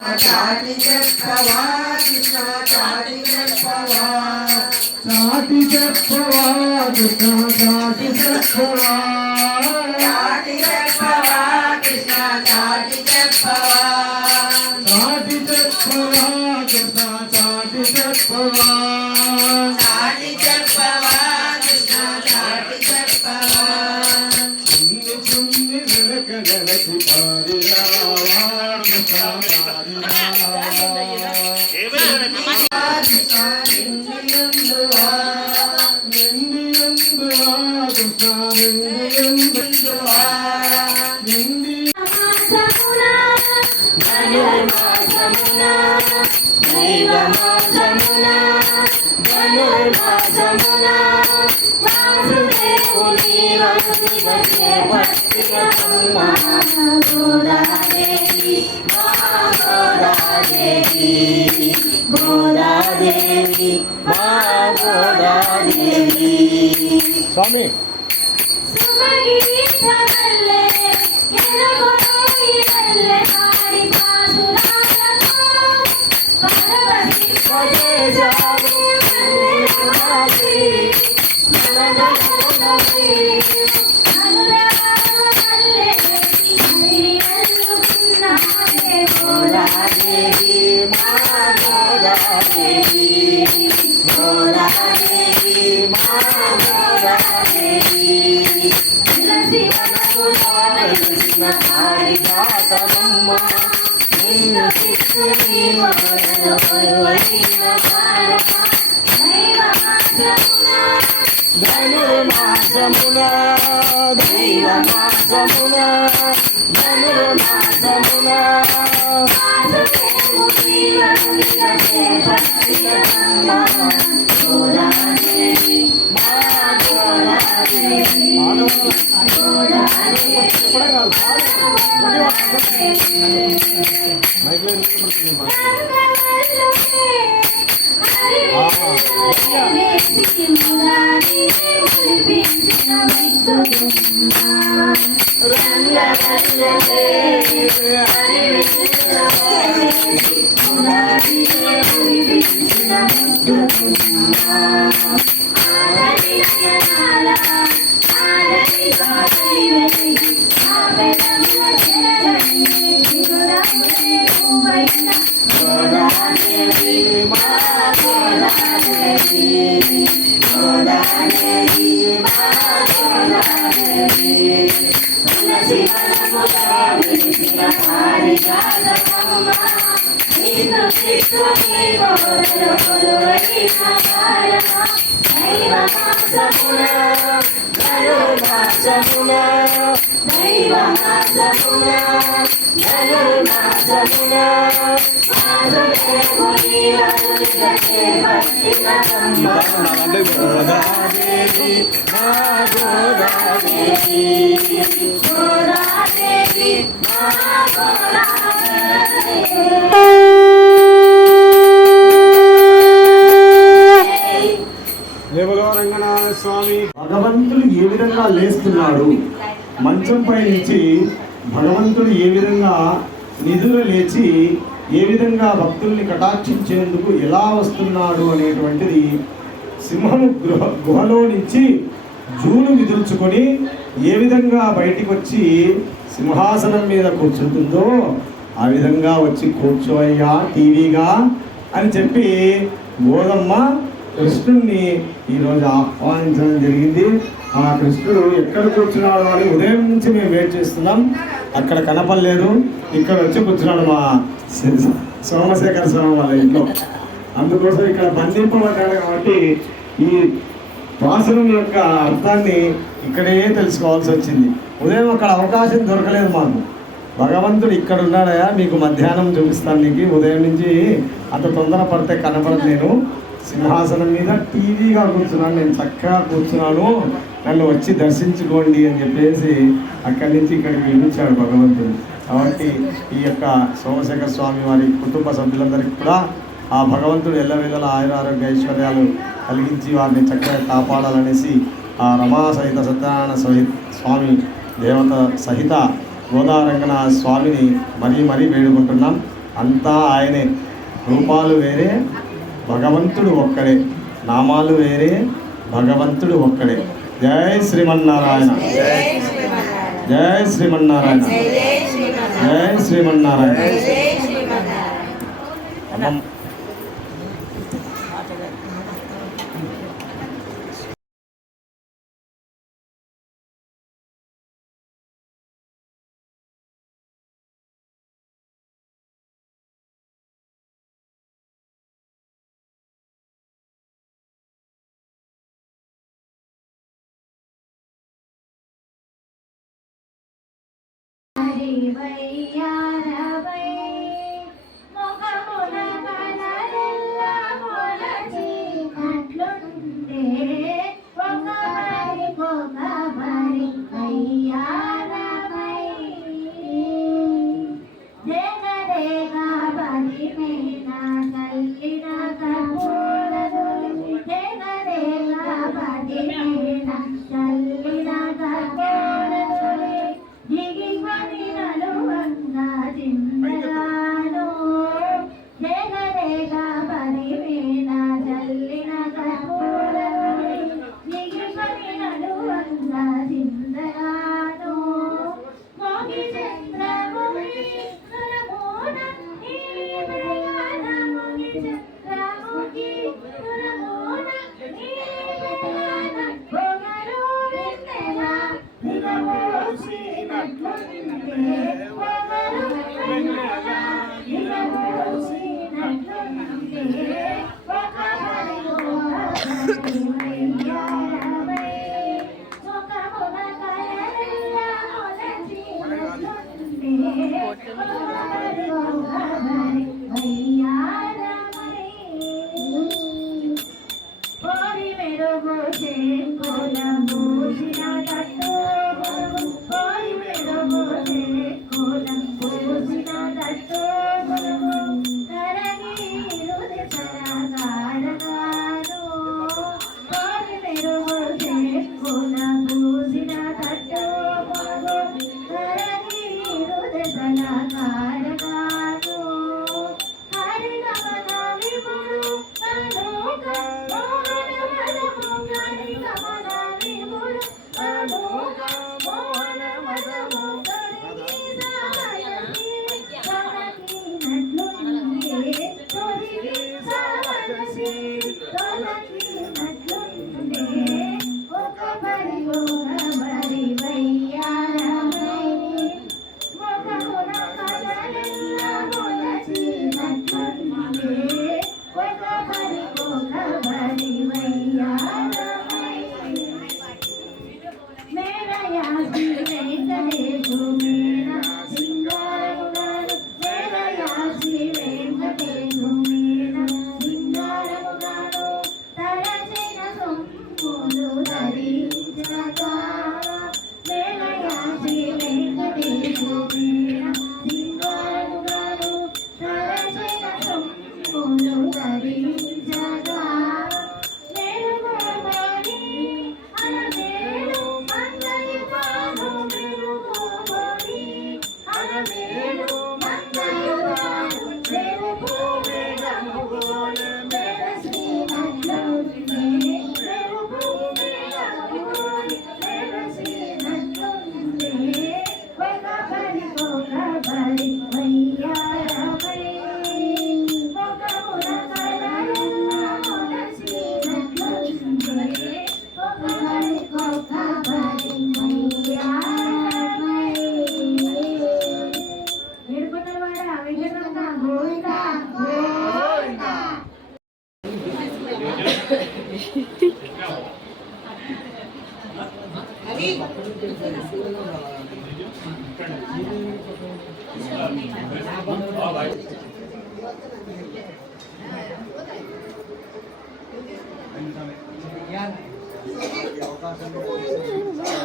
చాటి చెప్పవా కృష్ణ చాటి చెప్పవా చాటి చెప్పవా కృష్ణ చాటి చెప్పవా చాటి చెప్పవా కృష్ణ చాటి చెప్పవా చాటి చెప్పవా కృష్ణ చాటి చెప్పవా చాటి చెప్పవా కృష్ణ చాటి చెప్పవా చిన్ని చిన్ని వెనక గలసి పారిరావా కృష్ణ గోదాదేవి మా గోదాదేవి స్వామి ధనుర్మాసమునా దైవమాసమునా ధనుర్మాసమునా రంగనాథ స్వామి భగవంతుడు ఏ విధంగా లేస్తున్నాడు, మంచంపై నుంచి భగవంతుడు ఏ విధంగా నిధులు లేచి ఏ విధంగా భక్తుల్ని కటాక్షించేందుకు ఎలా వస్తున్నాడు అనేటువంటిది సింహము గుహలో నుంచి జూలు విదుల్చుకొని ఏ విధంగా బయటికి వచ్చి సింహాసనం మీద కూర్చుంటుందో ఆ విధంగా వచ్చి కూర్చోయ్యా టీవీగా అని చెప్పి గోదమ్మ కృష్ణుణ్ణి ఈరోజు ఆహ్వానించడం జరిగింది. ఆ కృష్ణుడు ఎక్కడ కూర్చున్నాడు అని ఉదయం నుంచి మేము వెయిట్ చేస్తున్నాం. అక్కడ కనపడలేదు, ఇక్కడ వచ్చి కూర్చున్నాడు మా సోమశేఖర స్వామి వాళ్ళ ఇంట్లో. అందుకోసం ఇక్కడ బంధింపబడ్డాడు కాబట్టి ఈ వాసనం యొక్క అర్థాన్ని ఇక్కడే తెలుసుకోవాల్సి వచ్చింది. ఉదయం అక్కడ అవకాశం దొరకలేదు మాకు. భగవంతుడు ఇక్కడ ఉన్నాడయా, మీకు మధ్యాహ్నం చూపిస్తాను, నీకు ఉదయం నుంచి అంత తొందర పడితే కనపడదు, నేను సింహాసనం మీద టీవీగా కూర్చున్నాను, నేను చక్కగా కూర్చున్నాను, నన్ను వచ్చి దర్శించుకోండి అని చెప్పేసి అక్కడి నుంచి ఇక్కడికి పిలిపించాడు భగవంతుడు. కాబట్టి ఈ యొక్క సోమశేఖర స్వామి వారి కుటుంబ సభ్యులందరికీ కూడా ఆ భగవంతుడు ఎల్లవేళల ఆయురారోగ్య ఐశ్వర్యాలు కలిగించి వారిని చక్కగా కాపాడాలనేసి ఆ రమా సహిత సత్యనారాయణ స్వామి దేవత సహిత గోదారంగనాథ స్వామిని మరీ వేడుకుంటున్నాం. అంతా ఆయనే. రూపాలు వేరే, భగవంతుడు ఒక్కడే. నామాలు వేరే, భగవంతుడు ఒక్కడే. జై శ్రీమన్నారాయణ, జై శ్రీమన్నారాయణ, జై శ్రీమన్నారాయణ. అమ్మ అవకాశం